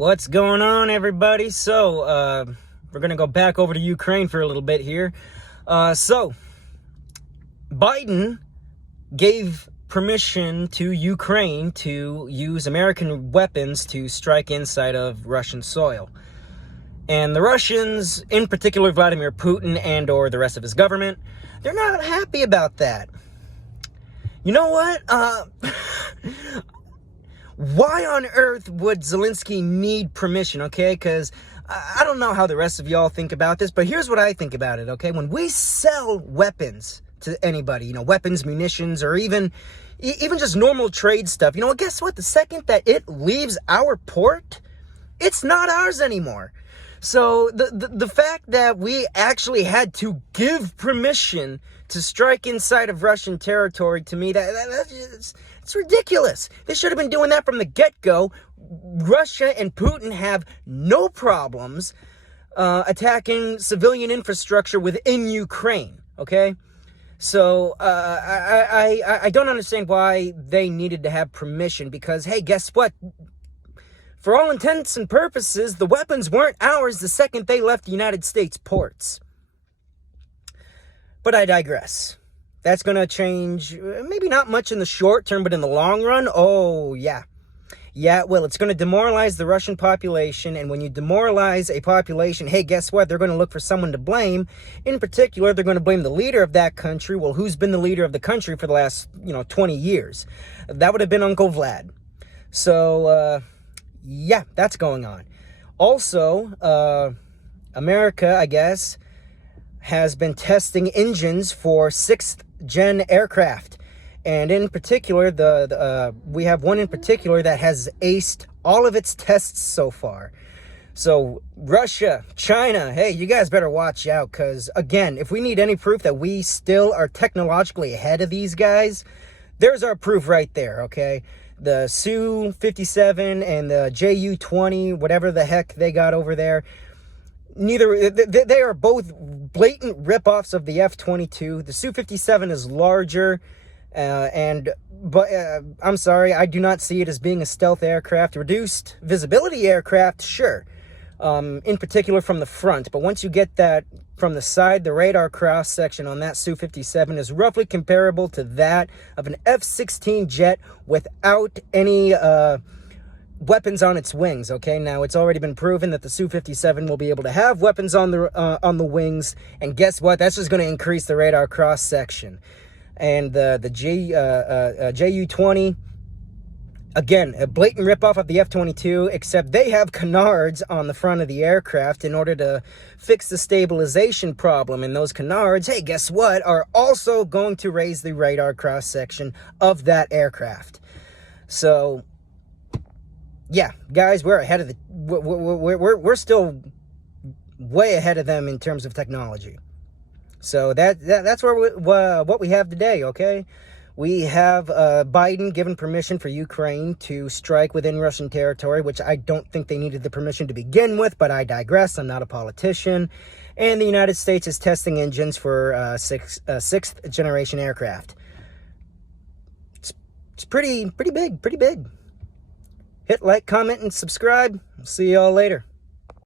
What's going on, everybody? So, we're going to go back over to Ukraine for a little bit here. So, Biden gave permission to Ukraine to use American weapons to strike inside of Russian soil. And the Russians, in particular Vladimir Putin and or the rest of his government, they're not happy about that. You know what? Why on earth would Zelensky need permission, okay? Because I don't know how the rest of y'all think about this, but here's what I think about it, okay? When we sell weapons to anybody, weapons, munitions, or even just normal trade stuff, guess what? The second that it leaves our port, it's not ours anymore. So the fact that we actually had to give permission to strike inside of Russian territory, to me, it's ridiculous. They should have been doing that from the get-go. Russia and Putin have no problems attacking civilian infrastructure within Ukraine, okay? So I don't understand why they needed to have permission because, hey, guess what? For all intents and purposes, the weapons weren't ours the second they left the United States ports. But I digress. That's going to change, maybe not much in the short term, but in the long run, oh, yeah. Yeah, well, it's going to demoralize the Russian population, and when you demoralize a population, hey, guess what? They're going to look for someone to blame. In particular, they're going to blame the leader of that country. Well, who's been the leader of the country for the last, 20 years? That would have been Uncle Vlad. So, yeah, that's going on. Also, America, I guess, has been testing engines for 6th gen aircraft. And in particular, we have one in particular that has aced all of its tests so far. So Russia, China, hey, you guys better watch out because, again, if we need any proof that we still are technologically ahead of these guys, there's our proof right there, okay? The Su-57 and the Ju-20, whatever the heck they got over there, they are both blatant ripoffs of the F-22. The Su-57 is larger, but I'm sorry, I do not see it as being a stealth aircraft. Reduced visibility aircraft, sure, in particular from the front. But once you get that from the side, the radar cross-section on that Su-57 is roughly comparable to that of an F-16 jet without any weapons on its wings, okay? Now, it's already been proven that the Su-57 will be able to have weapons on the wings, and guess what? That's just going to increase the radar cross-section. And the Ju-20, again, a blatant ripoff of the F-22, except they have canards on the front of the aircraft in order to fix the stabilization problem. And those canards, hey, guess what, are also going to raise the radar cross-section of that aircraft. So, yeah, guys, we're ahead of we're still way ahead of them in terms of technology. So that's what we have today, okay? We have Biden given permission for Ukraine to strike within Russian territory, which I don't think they needed the permission to begin with, but I digress. I'm not a politician. And the United States is testing engines for sixth generation aircraft. It's pretty big. Hit like, comment, and subscribe. See y'all later.